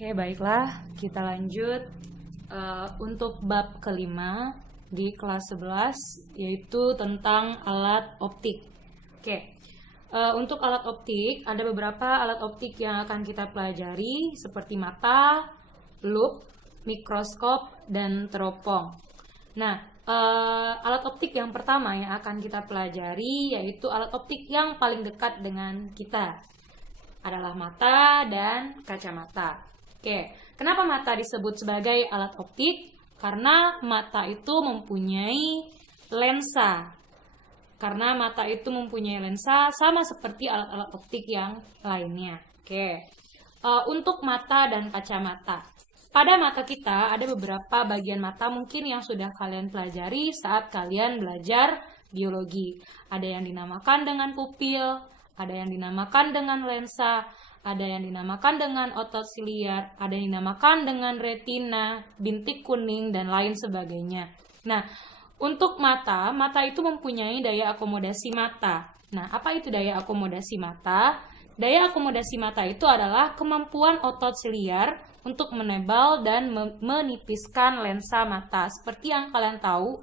Oke, baiklah, kita lanjut untuk bab kelima di kelas 11, yaitu tentang alat optik. Oke, untuk alat optik, ada beberapa alat optik yang akan kita pelajari, seperti mata, lup, mikroskop, dan teropong. Nah, alat optik yang pertama yang akan kita pelajari, yaitu alat optik yang paling dekat dengan kita, adalah mata dan kacamata. Oke, kenapa mata disebut sebagai alat optik? Karena mata itu mempunyai lensa. Sama seperti alat-alat optik yang lainnya. Oke, untuk mata dan kacamata. Pada mata kita ada beberapa bagian mata mungkin yang sudah kalian pelajari saat kalian belajar biologi. Ada yang dinamakan dengan pupil, ada yang dinamakan dengan lensa, ada yang dinamakan dengan otot siliar, ada yang dinamakan dengan retina, bintik kuning, dan lain sebagainya. Nah, untuk mata itu mempunyai daya akomodasi mata. Nah, apa itu daya akomodasi mata? Daya akomodasi mata itu adalah kemampuan otot siliar untuk menebal dan menipiskan lensa mata. Seperti yang kalian tahu,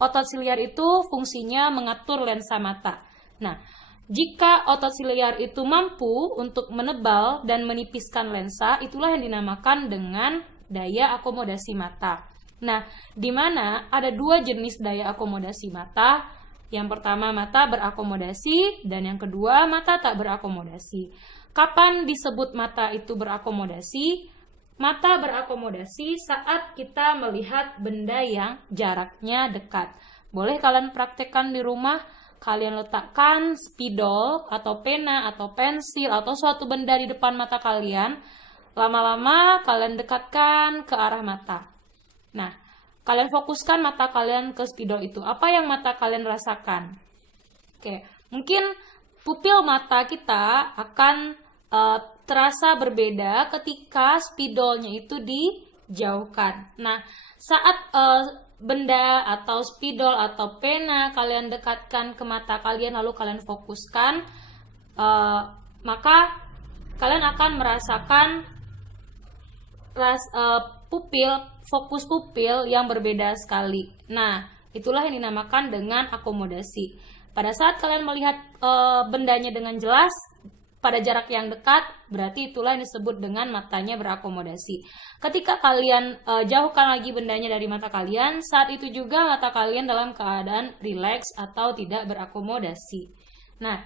otot siliar itu fungsinya mengatur lensa mata. Nah, jika otot siliar itu mampu untuk menebal dan menipiskan lensa, itulah yang dinamakan dengan daya akomodasi mata. Nah, di mana ada dua jenis daya akomodasi mata. Yang pertama, mata berakomodasi, dan yang kedua, mata tak berakomodasi. Kapan disebut mata itu berakomodasi? Mata berakomodasi saat kita melihat benda yang jaraknya dekat. Boleh kalian praktekkan di rumah. Kalian letakkan spidol atau pena atau pensil atau suatu benda di depan mata kalian. Lama-lama kalian dekatkan ke arah mata. Nah, kalian fokuskan mata kalian ke spidol itu. Apa yang mata kalian rasakan? Oke, mungkin pupil mata kita akan terasa berbeda ketika spidolnya itu dijauhkan. Nah, saat benda atau spidol atau pena kalian dekatkan ke mata kalian lalu kalian fokuskan, maka kalian akan merasakan fokus pupil yang berbeda sekali. Nah, itulah yang dinamakan dengan akomodasi. Pada saat kalian melihat bendanya dengan jelas pada jarak yang dekat, berarti itulah yang disebut dengan matanya berakomodasi. Ketika kalian jauhkan lagi bendanya dari mata kalian, saat itu juga mata kalian dalam keadaan rileks atau tidak berakomodasi. Nah,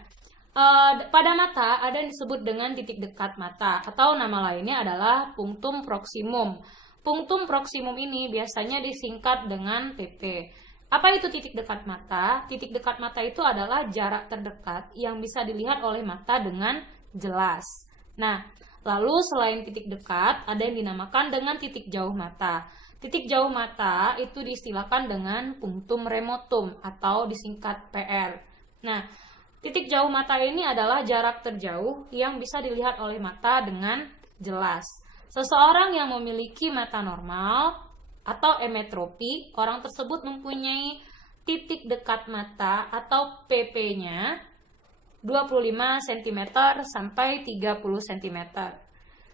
pada mata ada yang disebut dengan titik dekat mata, atau nama lainnya adalah punctum proximum. Punctum proximum ini biasanya disingkat dengan PP. Apa itu titik dekat mata? Titik dekat mata itu adalah jarak terdekat yang bisa dilihat oleh mata dengan jelas. Nah, lalu selain titik dekat, ada yang dinamakan dengan titik jauh mata. Titik jauh mata itu diistilahkan dengan punctum remotum atau disingkat PR. Nah, titik jauh mata ini adalah jarak terjauh yang bisa dilihat oleh mata dengan jelas. Seseorang yang memiliki mata normal atau emetropi, orang tersebut mempunyai titik dekat mata atau PP-nya 25 cm sampai 30 cm.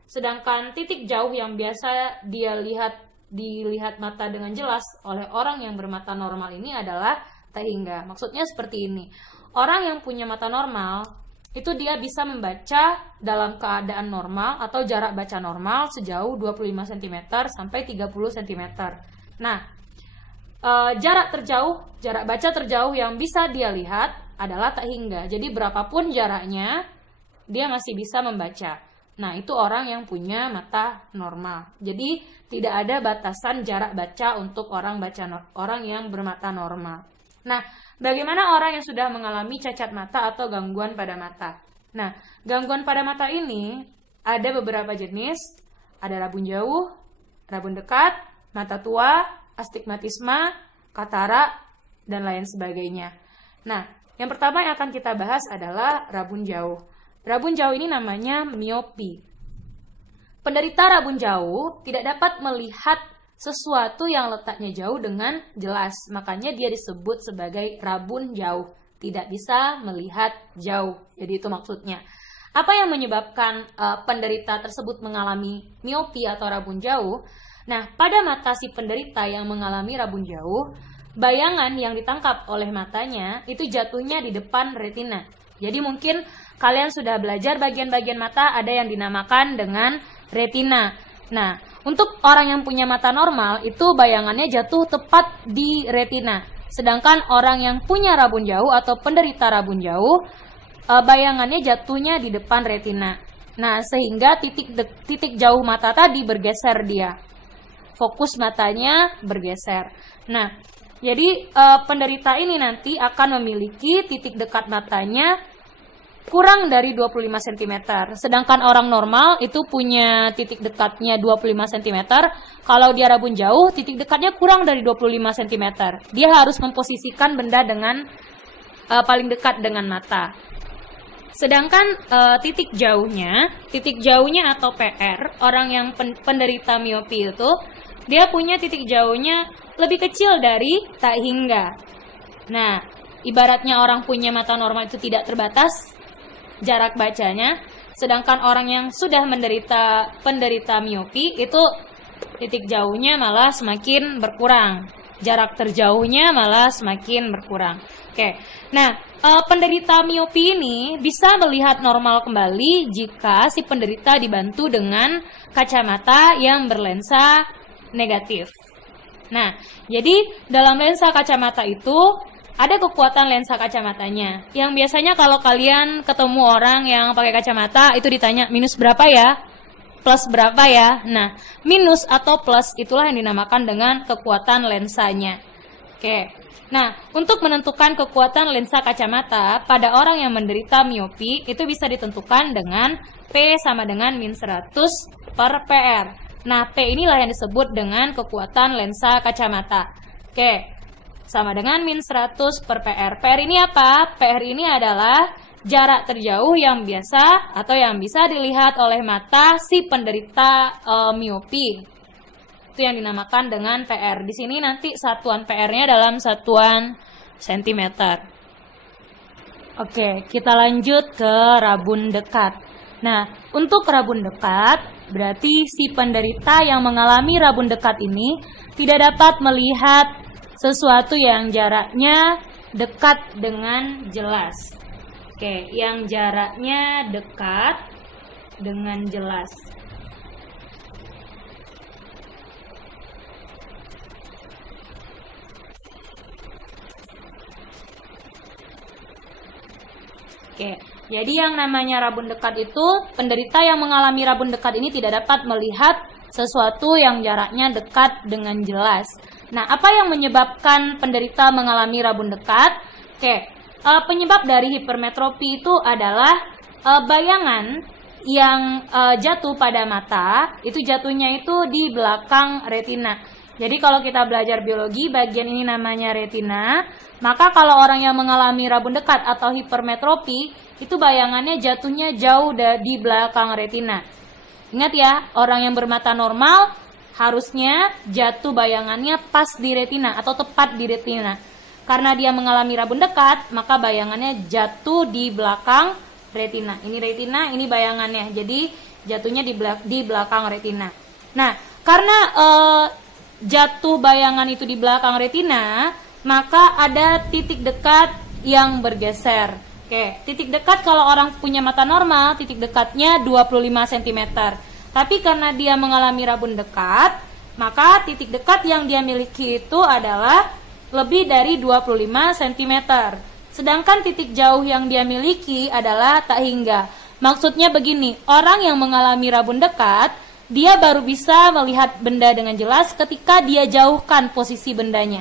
Sedangkan titik jauh yang biasa dilihat mata dengan jelas oleh orang yang bermata normal ini adalah tak hingga. Maksudnya seperti ini. Orang yang punya mata normal itu dia bisa membaca dalam keadaan normal atau jarak baca normal sejauh 25 cm sampai 30 cm. Nah, jarak baca terjauh yang bisa dia lihat adalah tak hingga. Jadi berapapun jaraknya, dia masih bisa membaca. Nah, itu orang yang punya mata normal. Jadi tidak ada batasan jarak baca untuk orang yang bermata normal. Nah, bagaimana orang yang sudah mengalami cacat mata atau gangguan pada mata? Nah, gangguan pada mata ini ada beberapa jenis. Ada rabun jauh, rabun dekat, mata tua, astigmatisme, katarak, dan lain sebagainya. Nah, yang pertama yang akan kita bahas adalah rabun jauh. Rabun jauh ini namanya miopi. Penderita rabun jauh tidak dapat melihat sesuatu yang letaknya jauh dengan jelas. Makanya dia disebut sebagai rabun jauh. Tidak bisa melihat jauh. Jadi itu maksudnya. Apa yang menyebabkan penderita tersebut mengalami miopi atau rabun jauh? Nah, pada mata si penderita yang mengalami rabun jauh, bayangan yang ditangkap oleh matanya itu jatuhnya di depan retina. Jadi mungkin kalian sudah belajar bagian-bagian mata ada yang dinamakan dengan retina. Nah, untuk orang yang punya mata normal itu bayangannya jatuh tepat di retina. Sedangkan orang yang punya rabun jauh atau penderita rabun jauh, bayangannya jatuhnya di depan retina. Nah, sehingga titik jauh mata tadi bergeser dia. Fokus matanya bergeser. Nah, jadi penderita ini nanti akan memiliki titik dekat matanya kurang dari 25 cm. Sedangkan orang normal itu punya titik dekatnya 25 cm. Kalau dia rabun jauh, titik dekatnya kurang dari 25 cm. Dia harus memposisikan benda dengan paling dekat dengan mata. Sedangkan titik jauhnya atau PR, orang yang penderita miopi itu, dia punya titik jauhnya lebih kecil dari tak hingga. Nah, ibaratnya orang punya mata normal itu tidak terbatas jarak bacanya, sedangkan orang yang sudah penderita miopi itu titik jauhnya malah semakin berkurang. Jarak terjauhnya malah semakin berkurang. Oke. Nah, penderita miopi ini bisa melihat normal kembali jika si penderita dibantu dengan kacamata yang berlensa negatif. Nah, jadi dalam lensa kacamata itu ada kekuatan lensa kacamatanya. Yang biasanya kalau kalian ketemu orang yang pakai kacamata itu ditanya minus berapa ya? Plus berapa ya? Nah, minus atau plus itulah yang dinamakan dengan kekuatan lensanya. Oke. Nah, untuk menentukan kekuatan lensa kacamata pada orang yang menderita miopi itu bisa ditentukan dengan P sama dengan min 100 per PR. Nah, P inilah yang disebut dengan kekuatan lensa kacamata. Oke, sama dengan min 100 per PR. PR ini apa? PR ini adalah jarak terjauh yang biasa atau yang bisa dilihat oleh mata si penderita miopi. Itu yang dinamakan dengan PR. Di sini nanti satuan PR-nya dalam satuan sentimeter. Oke, kita lanjut ke rabun dekat. Nah, untuk rabun dekat, berarti si penderita yang mengalami rabun dekat ini tidak dapat melihat sesuatu yang jaraknya dekat dengan jelas. Oke, yang jaraknya dekat dengan jelas. Oke, jadi yang namanya rabun dekat itu, penderita yang mengalami rabun dekat ini tidak dapat melihat sesuatu yang jaraknya dekat dengan jelas. Nah, apa yang menyebabkan penderita mengalami rabun dekat? Oke, penyebab dari hipermetropi itu adalah bayangan yang jatuh pada mata, itu jatuhnya itu di belakang retina. Jadi kalau kita belajar biologi, bagian ini namanya retina. Maka kalau orang yang mengalami rabun dekat atau hipermetropi, itu bayangannya jatuhnya jauh di belakang retina. Ingat ya, orang yang bermata normal harusnya jatuh bayangannya pas di retina atau tepat di retina. Karena dia mengalami rabun dekat, maka bayangannya jatuh di belakang retina. Ini retina, ini bayangannya. Jadi jatuhnya di belakang retina. Nah, karena jatuh bayangan itu di belakang retina, maka ada titik dekat yang bergeser. Oke, titik dekat kalau orang punya mata normal, titik dekatnya 25 cm. Tapi karena dia mengalami rabun dekat, maka titik dekat yang dia miliki itu adalah lebih dari 25 cm. Sedangkan titik jauh yang dia miliki adalah tak hingga. Maksudnya begini, orang yang mengalami rabun dekat, dia baru bisa melihat benda dengan jelas ketika dia jauhkan posisi bendanya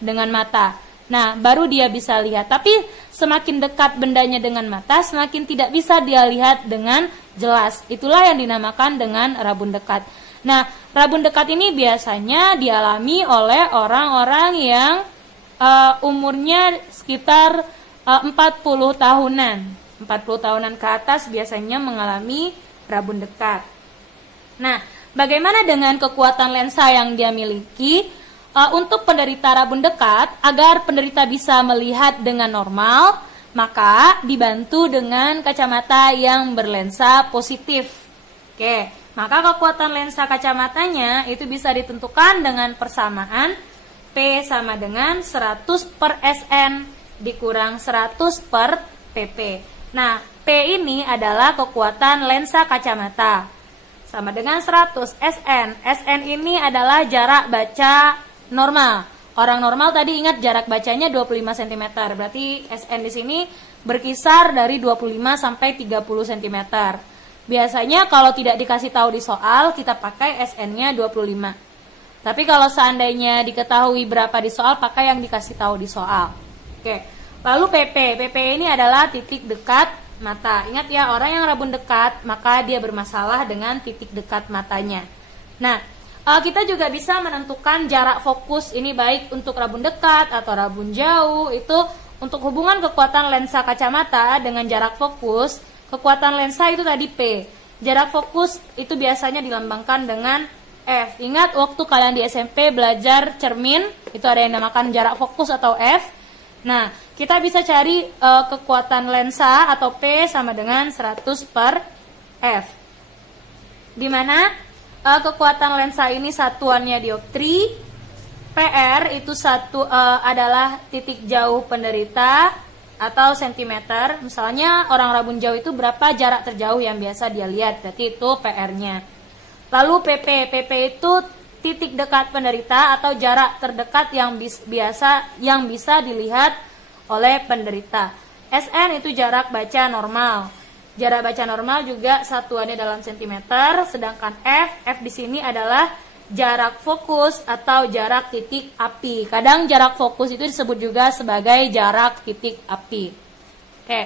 dengan mata. Nah, baru dia bisa lihat. Tapi semakin dekat bendanya dengan mata, semakin tidak bisa dia lihat dengan jelas. Itulah yang dinamakan dengan rabun dekat. Nah, rabun dekat ini biasanya dialami oleh orang-orang yang umurnya sekitar 40 tahunan. 40 tahunan ke atas biasanya mengalami rabun dekat. Nah, bagaimana dengan kekuatan lensa yang dia miliki? Untuk penderita rabun dekat, agar penderita bisa melihat dengan normal, maka dibantu dengan kacamata yang berlensa positif. Oke, maka kekuatan lensa kacamatanya itu bisa ditentukan dengan persamaan P sama dengan 100 per SN dikurang 100 per PP. Nah, P ini adalah kekuatan lensa kacamata. Sama dengan 100 SN. SN ini adalah jarak baca normal. Orang normal tadi ingat jarak bacanya 25 cm. Berarti SN di sini berkisar dari 25 sampai 30 cm. Biasanya kalau tidak dikasih tahu di soal, kita pakai SN-nya 25. Tapi kalau seandainya diketahui berapa di soal, pakai yang dikasih tahu di soal. Oke. Lalu PP. PP ini adalah titik dekat mata. Ingat ya, orang yang rabun dekat, maka dia bermasalah dengan titik dekat matanya. Nah, kita juga bisa menentukan jarak fokus. Ini baik untuk rabun dekat atau rabun jauh. Itu untuk hubungan kekuatan lensa kacamata dengan jarak fokus. Kekuatan lensa itu tadi P. Jarak fokus itu biasanya dilambangkan dengan F. Ingat waktu kalian di SMP belajar cermin, itu ada yang dinamakan jarak fokus atau F. Nah, kita bisa cari kekuatan lensa atau P sama dengan 100 per F. Dimana kekuatan lensa ini satuannya dioptri, PR itu adalah titik jauh penderita atau sentimeter. Misalnya orang rabun jauh itu berapa jarak terjauh yang biasa dia lihat, berarti itu PR-nya. Lalu PP itu titik dekat penderita atau jarak terdekat yang bisa dilihat oleh penderita. SN itu jarak baca normal. Jarak baca normal juga satuannya dalam sentimeter, sedangkan F di sini adalah jarak fokus atau jarak titik api. Kadang jarak fokus itu disebut juga sebagai jarak titik api. Oke,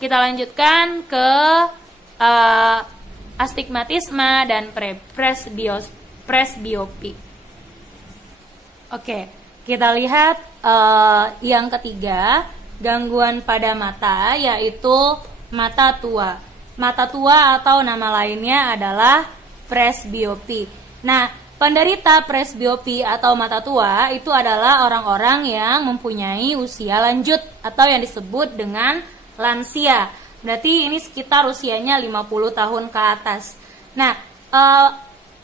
kita lanjutkan ke astigmatisme dan presbiopi. Oke, kita lihat yang ketiga, gangguan pada mata, yaitu mata tua. Mata tua atau nama lainnya adalah presbiopi. Nah, penderita presbiopi atau mata tua itu adalah orang-orang yang mempunyai usia lanjut atau yang disebut dengan lansia. Berarti ini sekitar usianya 50 tahun ke atas. Nah,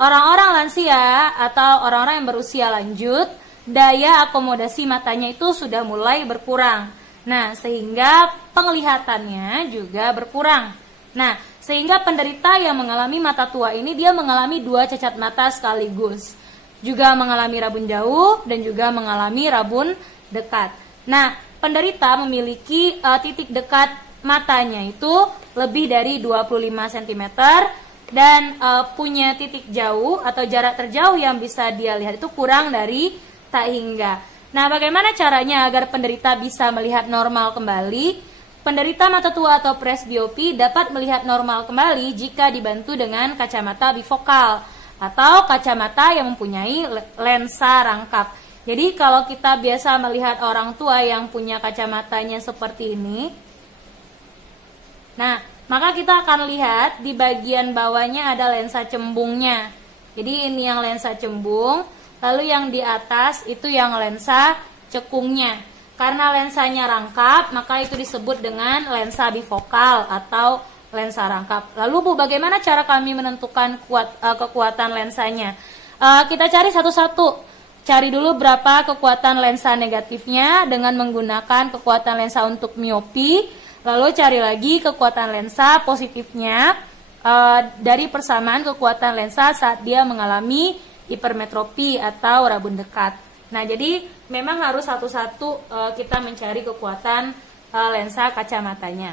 orang-orang lansia atau orang-orang yang berusia lanjut, daya akomodasi matanya itu sudah mulai berkurang. Nah, sehingga penglihatannya juga berkurang. Nah, sehingga penderita yang mengalami mata tua ini dia mengalami dua cacat mata sekaligus. Juga mengalami rabun jauh dan juga mengalami rabun dekat. Nah, penderita memiliki titik dekat matanya itu lebih dari 25 cm dan punya titik jauh atau jarak terjauh yang bisa dia lihat itu kurang dari tak hingga. Nah, bagaimana caranya agar penderita bisa melihat normal kembali? Penderita mata tua atau presbiopi dapat melihat normal kembali jika dibantu dengan kacamata bifokal atau kacamata yang mempunyai lensa rangkap. Jadi kalau kita biasa melihat orang tua yang punya kacamatanya seperti ini, nah, maka kita akan lihat di bagian bawahnya ada lensa cembungnya. Jadi ini yang lensa cembung, lalu yang di atas itu yang lensa cekungnya. Karena lensanya rangkap, maka itu disebut dengan lensa bifokal atau lensa rangkap. Lalu Bu, bagaimana cara kami menentukan kekuatan lensanya? Kita cari satu-satu. Cari dulu berapa kekuatan lensa negatifnya dengan menggunakan kekuatan lensa untuk miopi. Lalu cari lagi kekuatan lensa positifnya dari persamaan kekuatan lensa saat dia mengalami hipermetropi atau rabun dekat. Nah, jadi memang harus satu-satu kita mencari kekuatan lensa kacamatanya.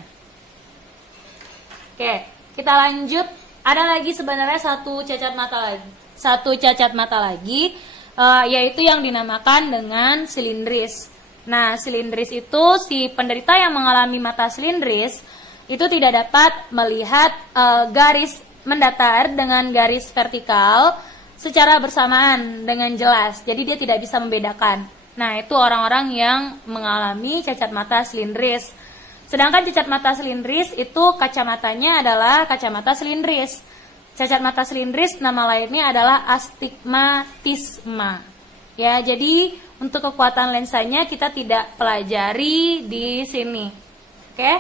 Oke, kita lanjut. Ada lagi sebenarnya satu cacat mata lagi, yaitu yang dinamakan dengan silindris. Nah, silindris itu si penderita yang mengalami mata silindris itu tidak dapat melihat garis mendatar dengan garis vertikal secara bersamaan dengan jelas. Jadi dia tidak bisa membedakan. Nah, itu orang-orang yang mengalami cacat mata silindris. Sedangkan cacat mata silindris itu kacamatanya adalah kacamata silindris. Cacat mata silindris nama lainnya adalah astigmatisme. Ya, jadi untuk kekuatan lensanya kita tidak pelajari di sini. Oke.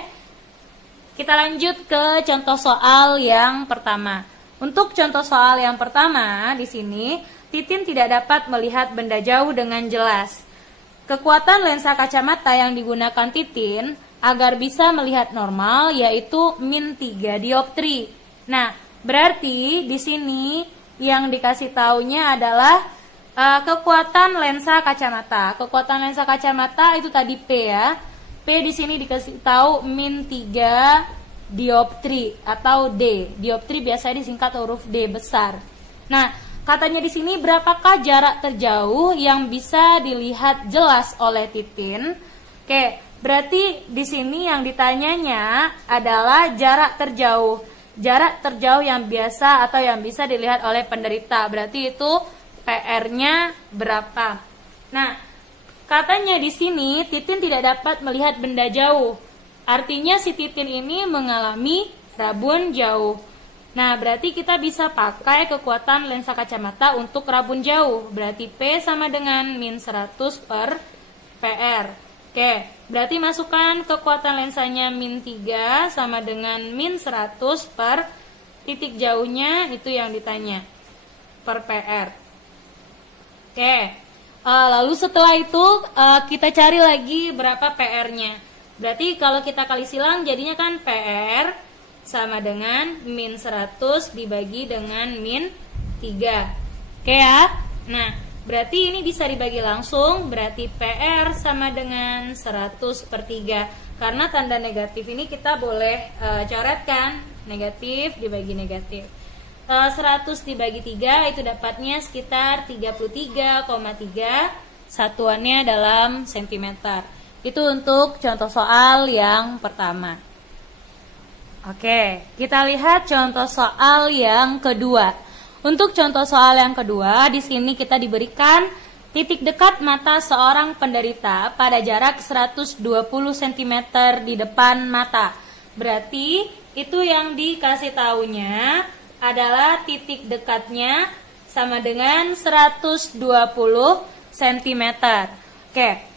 Kita lanjut ke contoh soal yang pertama. Untuk contoh soal yang pertama, di sini Titin tidak dapat melihat benda jauh dengan jelas. Kekuatan lensa kacamata yang digunakan Titin agar bisa melihat normal yaitu min 3 dioptri. Nah, berarti di sini yang dikasih taunya adalah kekuatan lensa kacamata. Kekuatan lensa kacamata itu tadi P ya. P di sini dikasih tahu min 3 dioptri atau D. Dioptri biasanya disingkat huruf D besar. Nah, katanya di sini berapakah jarak terjauh yang bisa dilihat jelas oleh Titin? Oke, berarti di sini yang ditanyanya adalah jarak terjauh. Jarak terjauh yang biasa atau yang bisa dilihat oleh penderita. Berarti itu PR-nya berapa? Nah, katanya di sini Titin tidak dapat melihat benda jauh. Artinya si Titin ini mengalami rabun jauh. Nah, berarti kita bisa pakai kekuatan lensa kacamata untuk rabun jauh. Berarti P sama dengan min 100 per PR. Oke, berarti masukkan kekuatan lensanya min 3 sama dengan min 100 per titik jauhnya, itu yang ditanya, per PR. Oke. Lalu setelah itu kita cari lagi berapa PR-nya. Berarti kalau kita kali silang jadinya kan PR sama dengan min 100 dibagi dengan min 3. Oke ya. Nah, berarti ini bisa dibagi langsung. Berarti PR sama dengan 100 per 3. Karena tanda negatif ini kita boleh coretkan. Negatif dibagi negatif. 100 dibagi 3 itu dapatnya sekitar 33,3, satuannya dalam sentimeter. Itu untuk contoh soal yang pertama. Oke, kita lihat contoh soal yang kedua. Untuk contoh soal yang kedua, di sini kita diberikan titik dekat mata seorang penderita pada jarak 120 cm di depan mata. Berarti itu yang dikasih taunya adalah titik dekatnya sama dengan 120 cm. Oke.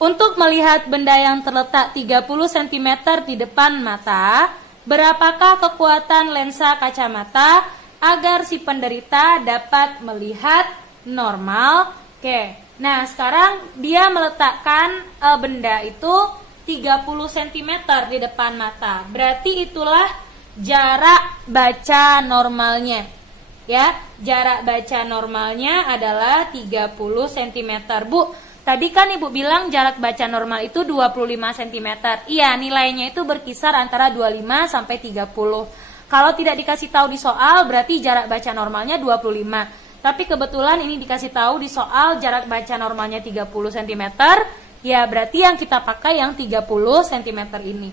Untuk melihat benda yang terletak 30 cm di depan mata, berapakah kekuatan lensa kacamata agar si penderita dapat melihat normal? Oke. Nah, sekarang dia meletakkan benda itu 30 cm di depan mata. Berarti itulah jarak baca normalnya. Ya, jarak baca normalnya adalah 30 cm. Bu, tadi kan Ibu bilang jarak baca normal itu 25 cm. Iya, nilainya itu berkisar antara 25 sampai 30. Kalau tidak dikasih tahu di soal, berarti jarak baca normalnya 25. Tapi kebetulan ini dikasih tahu di soal jarak baca normalnya 30 cm. Ya, berarti yang kita pakai yang 30 cm ini.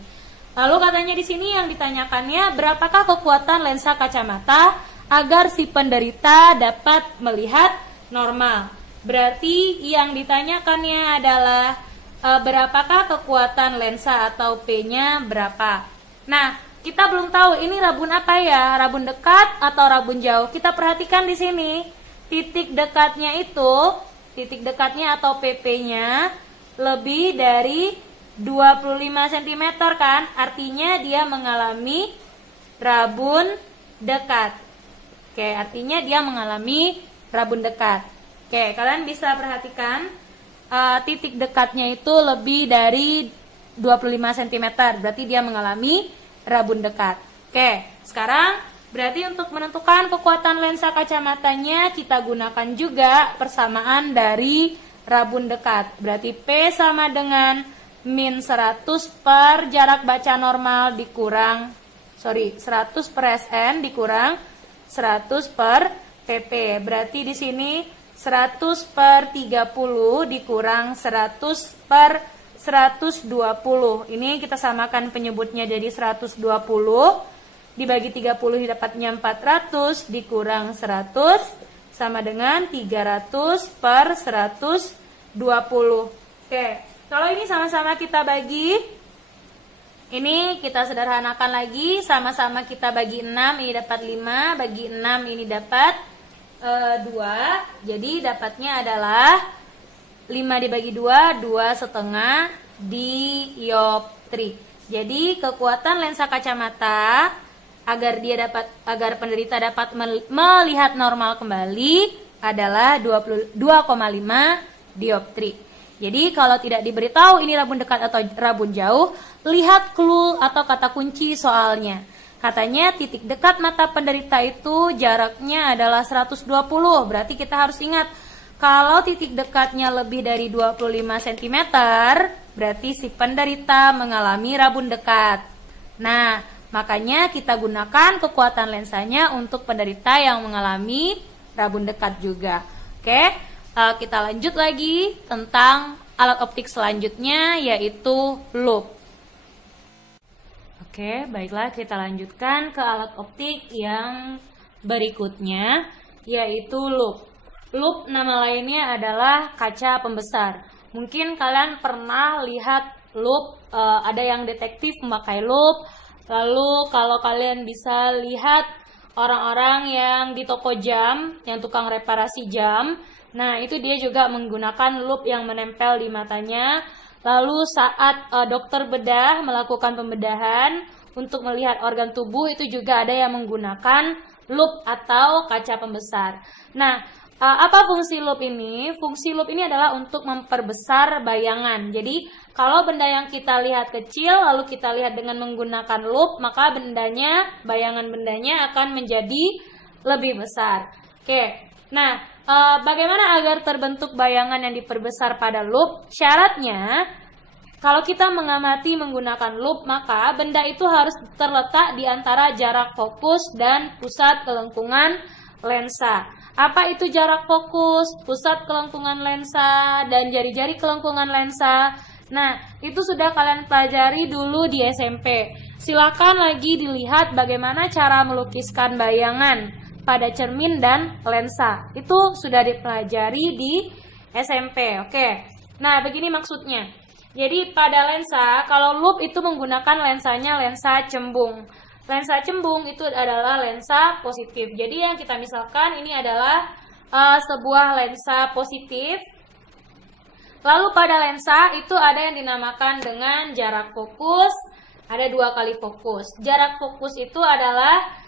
Lalu katanya di sini yang ditanyakannya, berapakah kekuatan lensa kacamata agar si penderita dapat melihat normal? Berarti yang ditanyakannya adalah berapakah kekuatan lensa atau P-nya berapa? Nah, kita belum tahu ini rabun apa ya? Rabun dekat atau rabun jauh? Kita perhatikan di sini. Titik dekatnya atau PP-nya lebih dari 25 cm kan, artinya dia mengalami rabun dekat. Oke, artinya dia mengalami rabun dekat. Oke, kalian bisa perhatikan titik dekatnya itu lebih dari 25 cm, berarti dia mengalami rabun dekat. Oke, sekarang berarti untuk menentukan kekuatan lensa kacamatanya kita gunakan juga persamaan dari rabun dekat. Berarti P sama dengan min 100 per jarak baca normal dikurang 100 per SN dikurang 100 per PP. Berarti di sini 100 per 30 dikurang 100 per 120. Ini kita samakan penyebutnya jadi 120 dibagi 30 dapatnya 400 dikurang 100 sama dengan 300 per 120. Oke. Kalau ini sama-sama kita bagi, ini kita sederhanakan lagi, sama-sama kita bagi 6, ini dapat 5, bagi 6 ini dapat 2, jadi dapatnya adalah 5 dibagi 2, 2,5 dioptri. Jadi kekuatan lensa kacamata agar penderita dapat melihat normal kembali adalah 2,5 dioptri. Jadi kalau tidak diberitahu ini rabun dekat atau rabun jauh, lihat clue atau kata kunci soalnya. Katanya titik dekat mata penderita itu jaraknya adalah 120, berarti kita harus ingat kalau titik dekatnya lebih dari 25 cm, berarti si penderita mengalami rabun dekat. Nah, makanya kita gunakan kekuatan lensanya untuk penderita yang mengalami rabun dekat juga. Oke, kita lanjut lagi tentang alat optik selanjutnya, yaitu loop. Oke, baiklah kita lanjutkan ke alat optik yang berikutnya, yaitu loop. Loop nama lainnya adalah kaca pembesar. Mungkin kalian pernah lihat loop, ada yang detektif memakai loop. Lalu kalau kalian bisa lihat orang-orang yang di toko jam, yang tukang reparasi jam, nah itu dia juga menggunakan loop yang menempel di matanya. Lalu saat dokter bedah melakukan pembedahan untuk melihat organ tubuh, itu juga ada yang menggunakan loop atau kaca pembesar. Nah, apa fungsi loop ini? Fungsi loop ini adalah untuk memperbesar bayangan. Jadi, kalau benda yang kita lihat kecil, lalu kita lihat dengan menggunakan loop, maka bayangan bendanya akan menjadi lebih besar. Oke, nah, bagaimana agar terbentuk bayangan yang diperbesar pada loop? Syaratnya, kalau kita mengamati menggunakan loop, maka benda itu harus terletak di antara jarak fokus dan pusat kelengkungan lensa. Apa itu jarak fokus, pusat kelengkungan lensa, dan jari-jari kelengkungan lensa? Nah, itu sudah kalian pelajari dulu di SMP. Silakan lagi dilihat bagaimana cara melukiskan bayangan pada cermin dan lensa. Itu sudah dipelajari di SMP. Oke. Nah, begini maksudnya. Jadi pada lensa, kalau loop itu menggunakan lensanya lensa cembung. Lensa cembung itu adalah lensa positif. Jadi yang kita misalkan ini adalah sebuah lensa positif. Lalu pada lensa itu ada yang dinamakan dengan jarak fokus. Ada 2 kali fokus. Jarak fokus itu adalah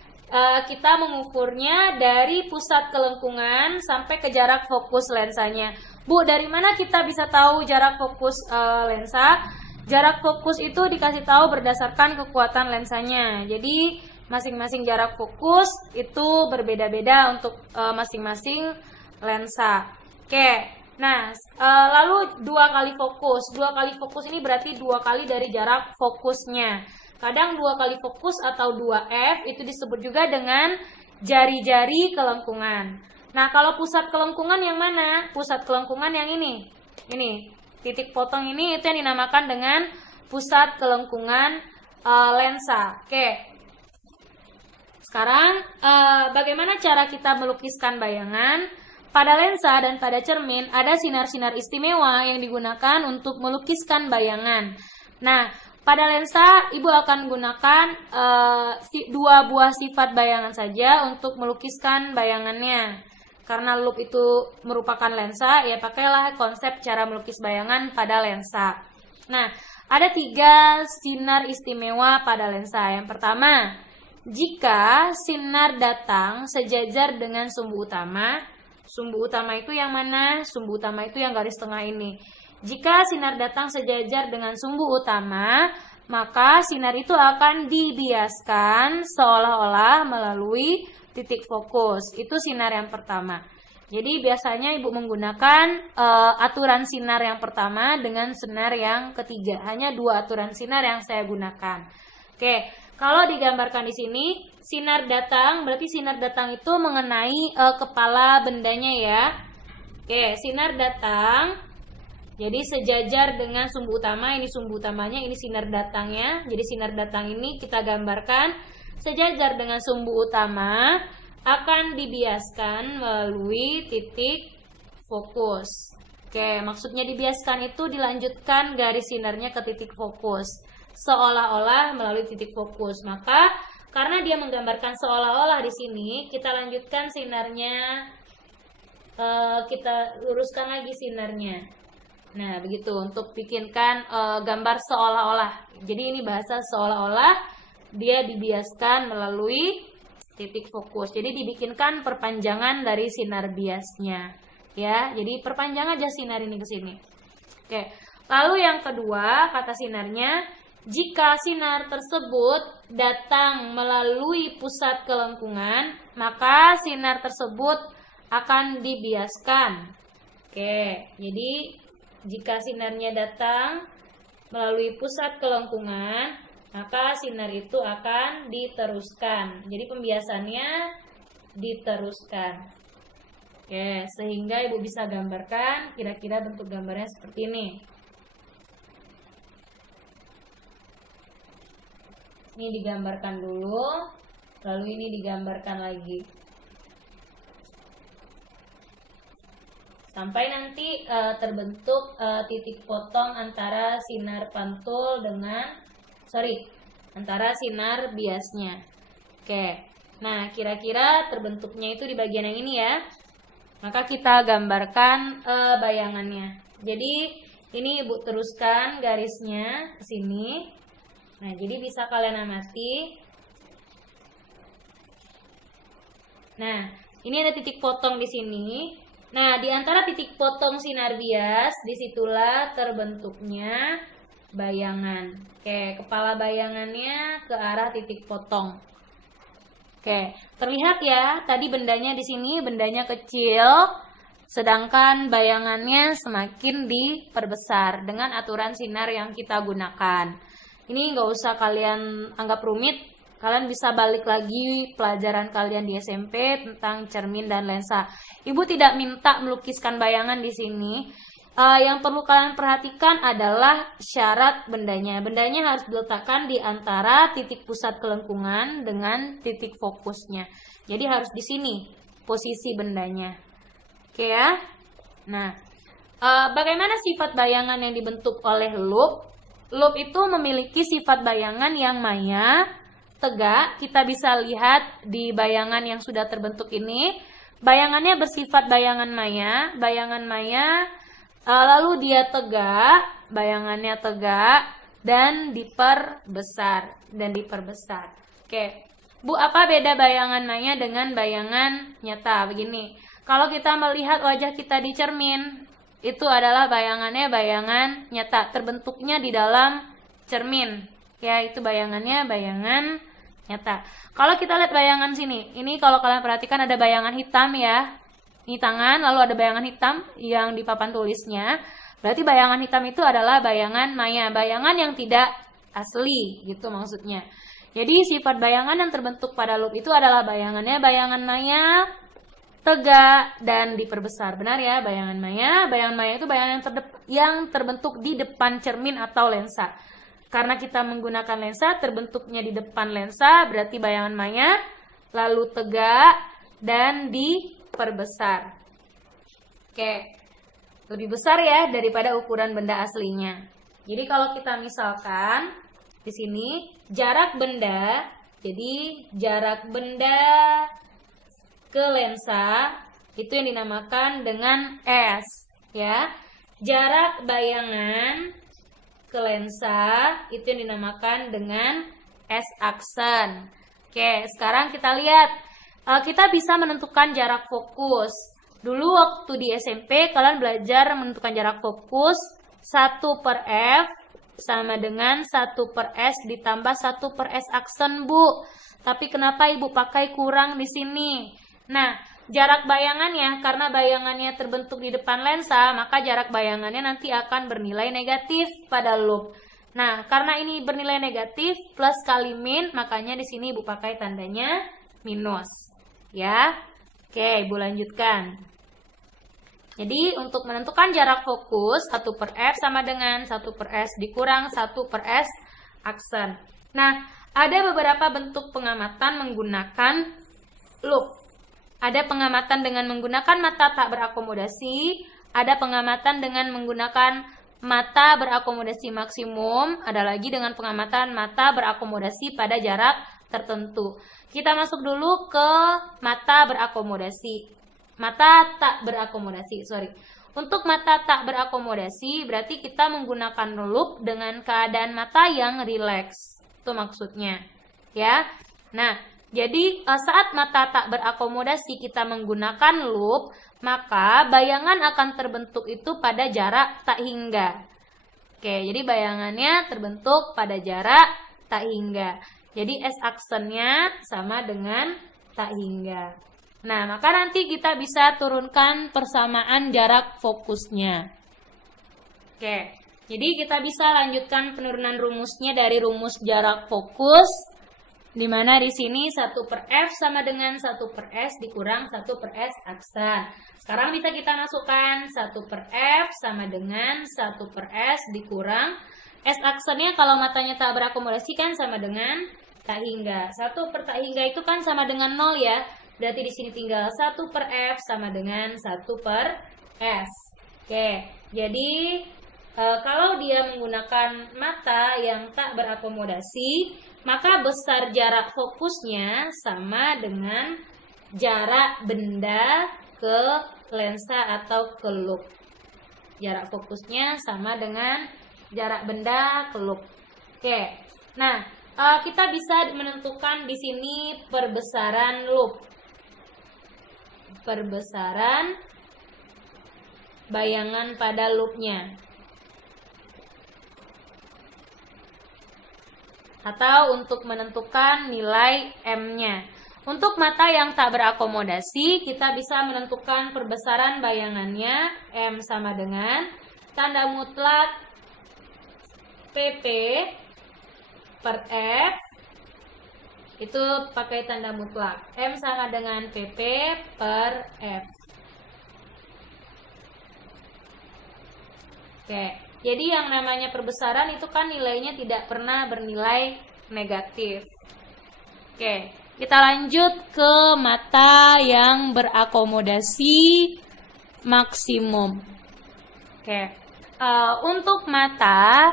kita mengukurnya dari pusat kelengkungan sampai ke jarak fokus lensanya. Bu, dari mana kita bisa tahu jarak fokus lensa? Jarak fokus itu dikasih tahu berdasarkan kekuatan lensanya. Jadi masing-masing jarak fokus itu berbeda-beda untuk masing-masing lensa. Oke, nah lalu 2 kali fokus. 2 kali fokus ini berarti 2 kali dari jarak fokusnya. Kadang 2 kali fokus atau 2F itu disebut juga dengan jari-jari kelengkungan. Nah, kalau pusat kelengkungan yang mana? Pusat kelengkungan yang ini. Ini. Titik potong ini itu yang dinamakan dengan pusat kelengkungan lensa. Oke. Sekarang bagaimana cara kita melukiskan bayangan? Pada lensa dan pada cermin ada sinar-sinar istimewa yang digunakan untuk melukiskan bayangan. Nah, pada lensa Ibu akan gunakan 2 buah sifat bayangan saja untuk melukiskan bayangannya. Karena loop itu merupakan lensa, ya pakailah konsep cara melukis bayangan pada lensa. Nah, ada 3 sinar istimewa pada lensa. Yang pertama, jika sinar datang sejajar dengan sumbu utama itu yang mana? Sumbu utama itu yang garis tengah ini. Jika sinar datang sejajar dengan sumbu utama, maka sinar itu akan dibiaskan seolah-olah melalui titik fokus. Itu sinar yang pertama. Jadi biasanya Ibu menggunakan aturan sinar yang pertama dengan sinar yang ketiga. Hanya 2 aturan sinar yang saya gunakan. Oke, kalau digambarkan di sini, sinar datang berarti sinar datang itu mengenai kepala bendanya ya. Oke, sinar datang. Jadi sejajar dengan sumbu utama, ini sumbu utamanya, ini sinar datangnya. Jadi sinar datang ini kita gambarkan sejajar dengan sumbu utama akan dibiaskan melalui titik fokus. Oke, maksudnya dibiaskan itu dilanjutkan garis sinarnya ke titik fokus. Seolah-olah melalui titik fokus. Maka karena dia menggambarkan seolah-olah di sini, kita lanjutkan sinarnya. Kita luruskan lagi sinarnya. Nah, begitu untuk bikinkan gambar seolah-olah. Jadi ini bahasa seolah-olah dia dibiaskan melalui titik fokus. Jadi dibikinkan perpanjangan dari sinar biasnya. Ya, jadi perpanjang aja sinar ini ke sini. Oke. Lalu yang kedua, kata sinarnya, jika sinar tersebut datang melalui pusat kelengkungan, maka sinar tersebut akan dibiaskan. Oke, jadi jika sinarnya datang melalui pusat kelengkungan, maka sinar itu akan diteruskan. Jadi pembiasannya diteruskan. Oke, sehingga Ibu bisa gambarkan kira-kira bentuk gambarnya seperti ini. Ini digambarkan dulu, lalu ini digambarkan lagi. Sampai nanti terbentuk titik potong antara sinar pantul dengan antara sinar biasnya. Oke. Nah, kira-kira terbentuknya itu di bagian yang ini ya. Maka kita gambarkan bayangannya. Jadi ini Ibu teruskan garisnya ke sini. Nah, jadi bisa kalian amati. Nah, ini ada titik potong di sini. Nah, di antara titik potong sinar bias, disitulah terbentuknya bayangan. Oke, kepala bayangannya ke arah titik potong. Oke, terlihat ya, tadi bendanya di sini, bendanya kecil, sedangkan bayangannya semakin diperbesar dengan aturan sinar yang kita gunakan. Ini nggak usah kalian anggap rumit. Kalian bisa balik lagi pelajaran kalian di SMP tentang cermin dan lensa. Ibu tidak minta melukiskan bayangan di sini. Yang perlu kalian perhatikan adalah syarat bendanya. Bendanya harus diletakkan di antara titik pusat kelengkungan dengan titik fokusnya. Jadi harus di sini posisi bendanya. Oke ya. Nah, bagaimana sifat bayangan yang dibentuk oleh loop? Loop itu memiliki sifat bayangan yang maya, tegak. Kita bisa lihat di bayangan yang sudah terbentuk ini. Bayangannya bersifat bayangan maya. Lalu dia tegak, bayangannya tegak, dan diperbesar. Oke, Bu, apa beda bayangan maya dengan bayangan nyata? Begini, kalau kita melihat wajah kita di cermin, itu adalah bayangannya bayangan nyata, terbentuknya di dalam cermin. Ya, itu bayangannya bayangan nyata. Kalau kita lihat bayangan sini, ini kalau kalian perhatikan ada bayangan hitam ya. Ini tangan, lalu ada bayangan hitam yang di papan tulisnya. Berarti bayangan hitam itu adalah bayangan maya, bayangan yang tidak asli, gitu maksudnya. Jadi sifat bayangan yang terbentuk pada loop itu adalah bayangannya bayangan maya, tegak, dan diperbesar. Benar ya, bayangan maya. Bayangan maya itu bayangan yang terbentuk di depan cermin atau lensa. Karena kita menggunakan lensa, terbentuknya di depan lensa, berarti bayangan maya, lalu tegak, dan diperbesar. Oke, lebih besar ya daripada ukuran benda aslinya. Jadi kalau kita misalkan di sini jarak benda, jadi jarak benda ke lensa itu yang dinamakan dengan S ya. Jarak bayangan ke lensa itu yang dinamakan dengan S aksen. Oke, sekarang kita lihat. Kita bisa menentukan jarak fokus. Dulu waktu di SMP kalian belajar menentukan jarak fokus 1/F sama dengan 1/S ditambah 1/S aksen, Bu. Tapi kenapa Ibu pakai kurang di sini? Nah, jarak bayangannya, karena bayangannya terbentuk di depan lensa, maka jarak bayangannya nanti akan bernilai negatif pada loop. Nah, karena ini bernilai negatif plus kali min, makanya di sini Ibu pakai tandanya minus. Ya, oke, Ibu lanjutkan. Jadi untuk menentukan jarak fokus 1/F sama dengan 1/S dikurang 1/S aksen. Nah, ada beberapa bentuk pengamatan menggunakan loop. Ada pengamatan dengan menggunakan mata tak berakomodasi, ada pengamatan dengan menggunakan mata berakomodasi maksimum, ada lagi dengan pengamatan mata berakomodasi pada jarak tertentu. Kita masuk dulu ke mata berakomodasi. Mata tak berakomodasi, Untuk mata tak berakomodasi berarti kita menggunakan loop dengan keadaan mata yang rileks. Itu maksudnya. Ya. Nah, jadi saat mata tak berakomodasi kita menggunakan loop, maka bayangan akan terbentuk itu pada jarak tak hingga. Oke, jadi bayangannya terbentuk pada jarak tak hingga. Jadi S-aksennya sama dengan tak hingga. Nah, maka nanti kita bisa turunkan persamaan jarak fokusnya. Oke, jadi kita bisa lanjutkan penurunan rumusnya dari rumus jarak fokus, di mana di sini 1/F sama dengan 1/S dikurang 1/S aksen. Sekarang bisa kita masukkan 1/F sama dengan 1/S dikurang S aksennya kalau matanya tak berakomodasi kan sama dengan tak hingga. 1 per tak hingga itu kan sama dengan 0 ya. Berarti di sini tinggal 1/F sama dengan 1/S. Oke, jadi kalau dia menggunakan mata yang tak berakomodasi, maka besar jarak fokusnya sama dengan jarak benda ke lensa atau ke loop. Jarak fokusnya sama dengan jarak benda ke loop. Oke, nah kita bisa menentukan di sini perbesaran loop. Perbesaran bayangan pada loopnya, atau untuk menentukan nilai M-nya. Untuk mata yang tak berakomodasi, kita bisa menentukan perbesaran bayangannya M sama dengan tanda mutlak PP per F. Itu pakai tanda mutlak. M sama dengan PP per F. Oke, jadi yang namanya perbesaran itu kan nilainya tidak pernah bernilai negatif. Oke, kita lanjut ke mata yang berakomodasi maksimum. Oke, untuk mata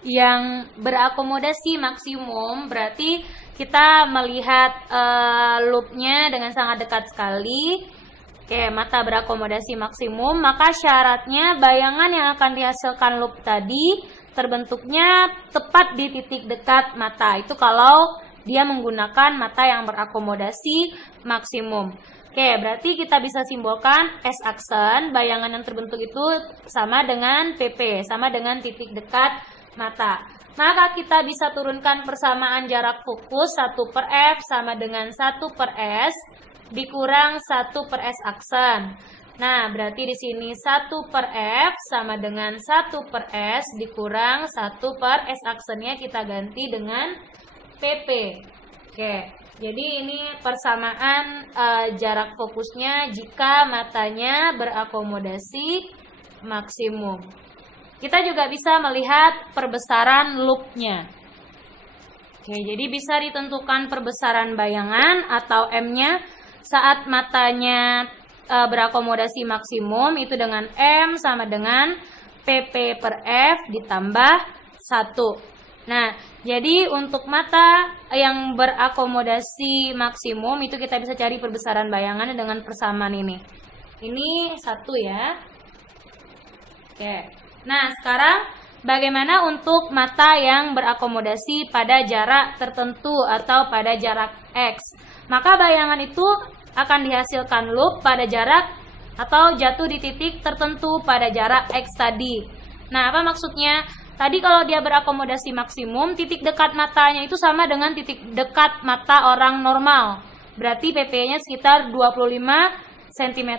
yang berakomodasi maksimum berarti kita melihat loopnya dengan sangat dekat sekali. Oke, mata berakomodasi maksimum, maka syaratnya bayangan yang akan dihasilkan loop tadi terbentuknya tepat di titik dekat mata. Itu kalau dia menggunakan mata yang berakomodasi maksimum. Oke, berarti kita bisa simbolkan S-aksen, bayangan yang terbentuk itu sama dengan PP, sama dengan titik dekat mata. Maka kita bisa turunkan persamaan jarak fokus 1/F sama dengan 1/S dikurang 1/S aksen. Nah, berarti di sini 1/F sama dengan 1/S dikurang 1/S aksennya kita ganti dengan PP. Oke, jadi ini persamaan jarak fokusnya jika matanya berakomodasi maksimum. Kita juga bisa melihat perbesaran loopnya. Oke, jadi bisa ditentukan perbesaran bayangan atau M-nya saat matanya berakomodasi maksimum itu dengan M sama dengan PP per F ditambah 1. Nah, jadi untuk mata yang berakomodasi maksimum itu kita bisa cari perbesaran bayangannya dengan persamaan ini. Ini 1 ya. Oke. Nah, sekarang bagaimana untuk mata yang berakomodasi pada jarak tertentu atau pada jarak X? Maka bayangan itu akan dihasilkan loop pada jarak atau jatuh di titik tertentu pada jarak X tadi. Nah, apa maksudnya? Tadi kalau dia berakomodasi maksimum, titik dekat matanya itu sama dengan titik dekat mata orang normal. Berarti PP-nya sekitar 25 cm.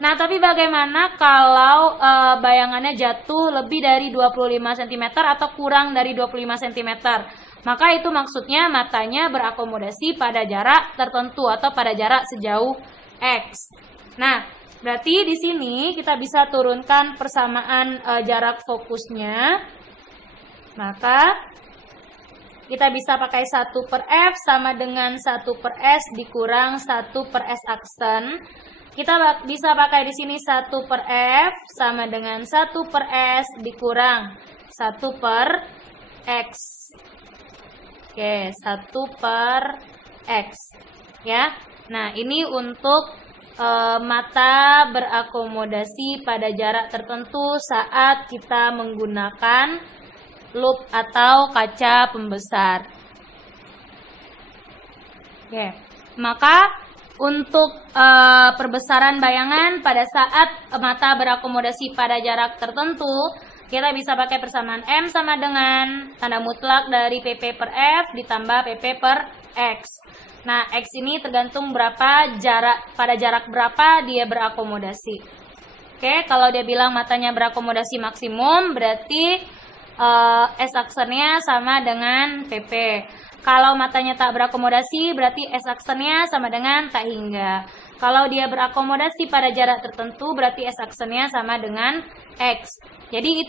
Nah, tapi bagaimana kalau bayangannya jatuh lebih dari 25 cm atau kurang dari 25 cm? Maka itu maksudnya matanya berakomodasi pada jarak tertentu atau pada jarak sejauh X. Nah, berarti di sini kita bisa turunkan persamaan jarak fokusnya. Maka kita bisa pakai 1/F sama dengan 1/S dikurang 1/S aksen. Kita bisa pakai di sini 1/F sama dengan 1/S dikurang 1/X. Oke, 1/X. Ya. Nah, ini untuk mata berakomodasi pada jarak tertentu saat kita menggunakan lup atau kaca pembesar. Oke, maka untuk perbesaran bayangan pada saat mata berakomodasi pada jarak tertentu, kita bisa pakai persamaan M sama dengan tanda mutlak dari PP per F ditambah PP per X. Nah, X ini tergantung pada jarak berapa dia berakomodasi. Oke, kalau dia bilang matanya berakomodasi maksimum, berarti S aksennya sama dengan PP. Kalau matanya tak berakomodasi, berarti S aksennya sama dengan tak hingga. Kalau dia berakomodasi pada jarak tertentu, berarti S aksennya sama dengan X. Jadi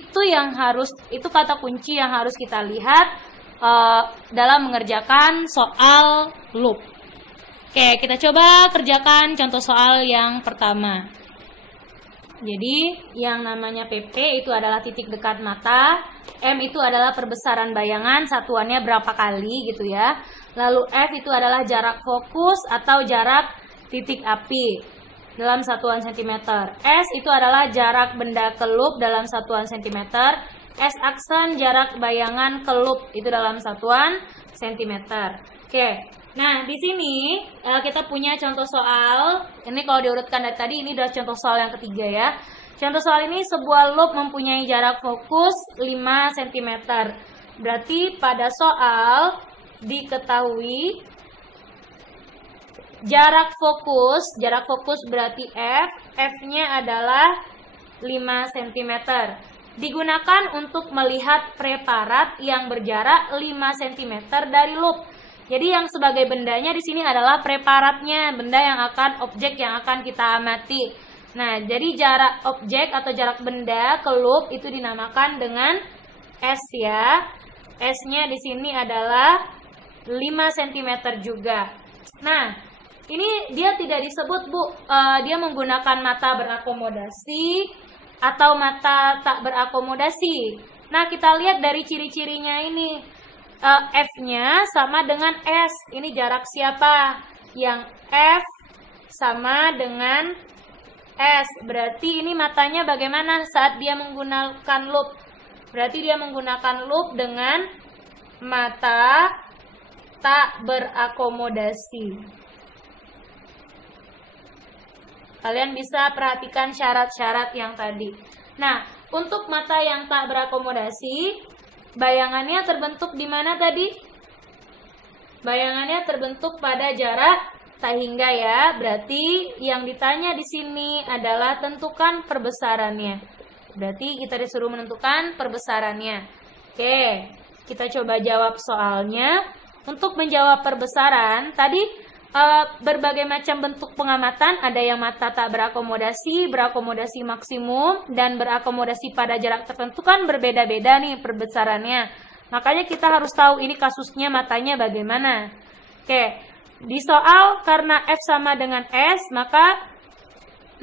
itu kata kunci yang harus kita lihat dalam mengerjakan soal loop. Oke, kita coba kerjakan contoh soal yang pertama. Jadi, yang namanya PP itu adalah titik dekat mata, M itu adalah perbesaran bayangan, satuannya berapa kali gitu ya. Lalu F itu adalah jarak fokus atau jarak titik api dalam satuan cm. S itu adalah jarak benda ke loop dalam satuan cm. S aksen jarak bayangan ke loop itu dalam satuan cm. Oke, nah di sini kita punya contoh soal. Ini kalau diurutkan dari tadi, ini adalah contoh soal yang ketiga ya. Contoh soal ini sebuah loop mempunyai jarak fokus 5 cm. Berarti pada soal diketahui jarak fokus berarti F, F-nya adalah 5 cm. Digunakan untuk melihat preparat yang berjarak 5 cm dari loop. Jadi yang sebagai bendanya di sini adalah preparatnya, benda yang objek yang akan kita amati. Nah, jadi jarak objek atau jarak benda ke loop itu dinamakan dengan S ya. S-nya di sini adalah 5 cm juga. Nah, ini dia tidak disebut dia menggunakan mata berakomodasi atau mata tak berakomodasi. Nah, kita lihat dari ciri-cirinya ini. F-nya sama dengan S. Ini jarak siapa? Yang F sama dengan S. Berarti ini matanya bagaimana saat dia menggunakan loop? Berarti dia menggunakan loop dengan mata tak berakomodasi. Kalian bisa perhatikan syarat-syarat yang tadi. Nah, untuk mata yang tak berakomodasi, bayangannya terbentuk di mana tadi? Bayangannya terbentuk pada jarak tak hingga ya. Berarti yang ditanya di sini adalah tentukan perbesarannya. Berarti kita disuruh menentukan perbesarannya. Oke, kita coba jawab soalnya. Untuk menjawab perbesaran, tadi berbagai macam bentuk pengamatan, ada yang mata tak berakomodasi maksimum, dan berakomodasi pada jarak tertentu kan berbeda-beda nih perbesarannya. Makanya kita harus tahu ini kasusnya matanya bagaimana. Oke, di soal karena F sama dengan S, maka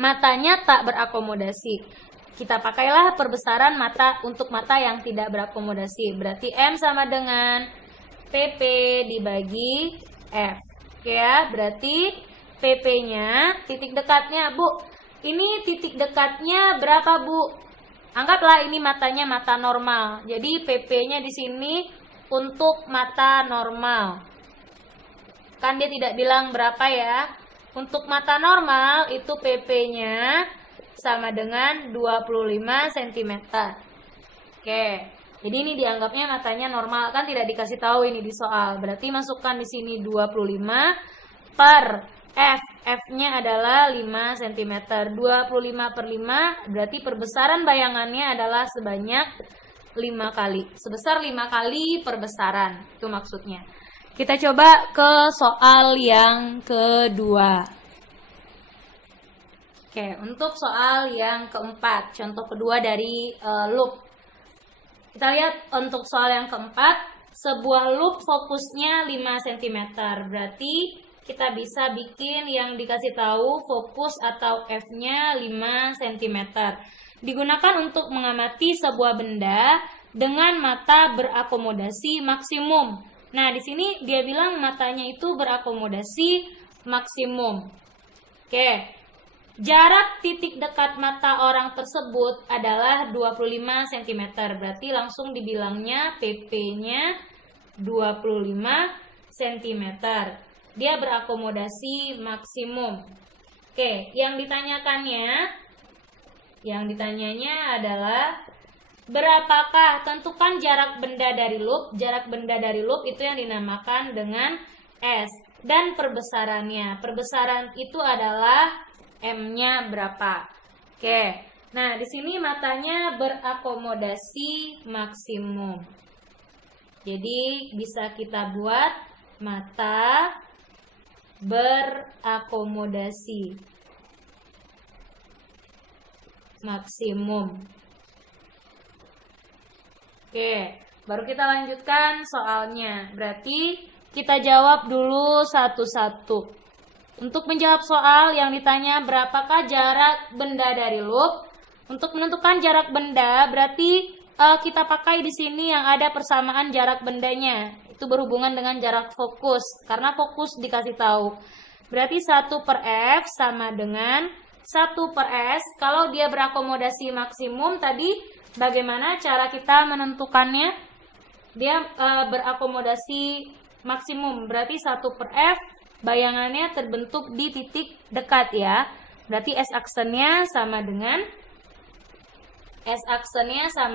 matanya tak berakomodasi. Kita pakailah perbesaran mata untuk mata yang tidak berakomodasi. Berarti M sama dengan PP dibagi F. Oke ya, berarti PP-nya, titik dekatnya, Bu. Ini titik dekatnya berapa, Bu? Anggaplah ini matanya mata normal. Jadi PP-nya di sini untuk mata normal. Kan dia tidak bilang berapa ya. Untuk mata normal itu PP-nya sama dengan 25 cm. Oke. Jadi ini dianggapnya matanya normal, kan tidak dikasih tahu ini di soal. Berarti masukkan di sini 25 per F. F-nya adalah 5 cm. 25 per 5 berarti perbesaran bayangannya adalah sebanyak 5 kali. Sebesar 5 kali perbesaran. Itu maksudnya. Kita coba ke soal yang kedua. Oke, untuk soal yang keempat, contoh kedua dari loop. Kita lihat untuk soal yang keempat, sebuah loop fokusnya 5 cm. Berarti kita bisa bikin yang dikasih tahu fokus atau F-nya 5 cm. Digunakan untuk mengamati sebuah benda dengan mata berakomodasi maksimum. Nah, di sini dia bilang matanya itu berakomodasi maksimum. Oke, jarak titik dekat mata orang tersebut adalah 25 cm. Berarti langsung dibilangnya PP-nya 25 cm. Dia berakomodasi maksimum. Oke, yang ditanyanya adalah berapakah, tentukan jarak benda dari loop. Jarak benda dari loop itu yang dinamakan dengan S. Dan perbesarannya. Perbesaran itu adalah M-nya berapa. Oke. Nah, di sini matanya berakomodasi maksimum. Jadi, bisa kita buat mata berakomodasi maksimum. Oke, baru kita lanjutkan soalnya. Berarti kita jawab dulu satu-satu. Untuk menjawab soal yang ditanya berapakah jarak benda dari loop, untuk menentukan jarak benda berarti kita pakai di sini yang ada persamaan jarak bendanya. Itu berhubungan dengan jarak fokus, karena fokus dikasih tahu. Berarti 1/F sama dengan 1/S. Kalau dia berakomodasi maksimum tadi, bagaimana cara kita menentukannya? Dia berakomodasi maksimum, berarti 1/F. Bayangannya terbentuk di titik dekat ya. Berarti S-aksennya sama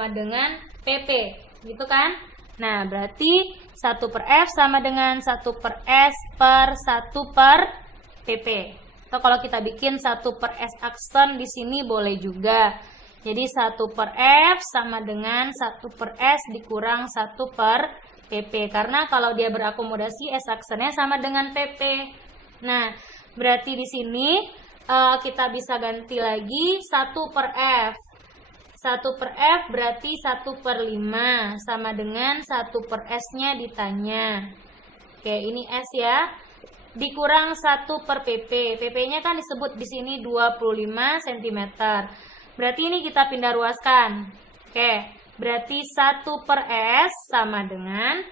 dengan PP, gitu kan? Nah, berarti 1/F sama dengan 1/S per 1/PP. Atau kalau kita bikin 1/S aksen di sini boleh juga. Jadi 1/F sama dengan 1/S dikurang 1/PP. Karena kalau dia berakomodasi S aksennya sama dengan PP. Nah, berarti di sini kita bisa ganti lagi 1/F. 1/F berarti 1/5 sama dengan 1/S-nya ditanya. Oke, ini S ya. Dikurang 1/PP. PP-nya kan disebut di sini 25 cm. Berarti ini kita pindah ruaskan. Oke. Berarti 1/S sama dengan,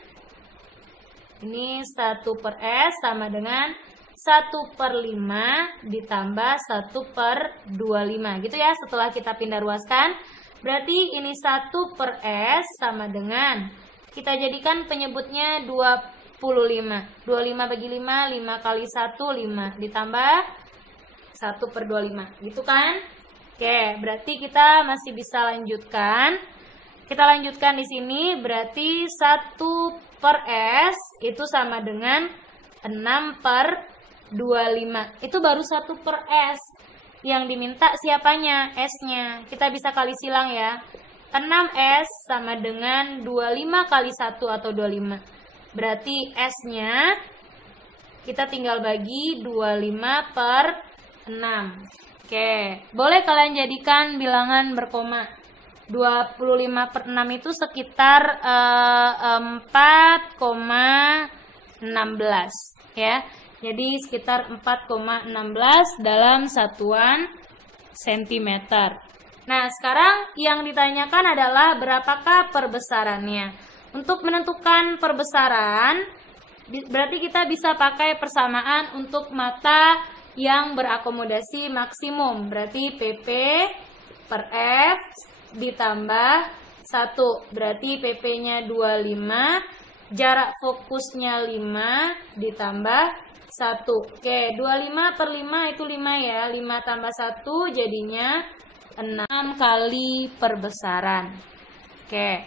ini 1/S sama dengan 1/5 ditambah 1/25 gitu ya, setelah kita pindah ruaskan. Berarti ini 1/S sama dengan, kita jadikan penyebutnya 25. 25 bagi 5, 5 kali 1, 5 ditambah 1/25 gitu kan. Oke, berarti kita masih bisa lanjutkan. Kita lanjutkan di sini, berarti 1/S itu sama dengan 6/25. Itu baru 1/S. Yang diminta siapanya? S-nya. Kita bisa kali silang ya. 6S sama dengan 25 kali 1 atau 25. Berarti S-nya kita tinggal bagi 25/6. Oke, boleh kalian jadikan bilangan berkoma. 25/6 itu sekitar 4,16 ya. Jadi sekitar 4,16 dalam satuan cm. Nah, sekarang yang ditanyakan adalah berapakah perbesarannya. Untuk menentukan perbesaran berarti kita bisa pakai persamaan untuk mata yang berakomodasi maksimum. Berarti PP/F ditambah 1, berarti PP-nya 25, jarak fokusnya 5 ditambah 1. Oke, 25/5 itu 5 ya, 5 tambah 1 jadinya 6 kali perbesaran. Oke,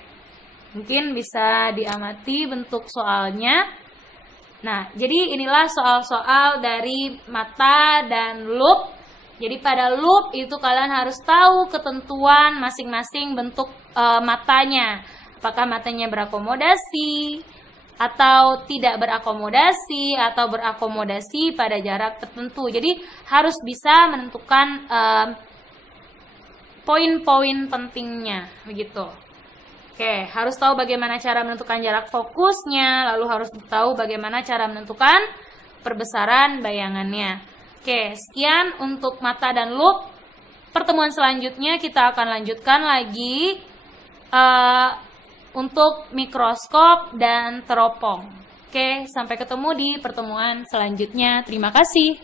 mungkin bisa diamati bentuk soalnya. Nah, jadi inilah soal-soal dari mata dan loop. Jadi pada loop itu kalian harus tahu ketentuan masing-masing bentuk matanya. Apakah matanya berakomodasi atau tidak berakomodasi atau berakomodasi pada jarak tertentu. Jadi harus bisa menentukan poin-poin pentingnya begitu. Oke, harus tahu bagaimana cara menentukan jarak fokusnya, lalu harus tahu bagaimana cara menentukan perbesaran bayangannya. Oke, sekian untuk mata dan loop. Pertemuan selanjutnya kita akan lanjutkan lagi untuk mikroskop dan teropong. Oke, sampai ketemu di pertemuan selanjutnya. Terima kasih.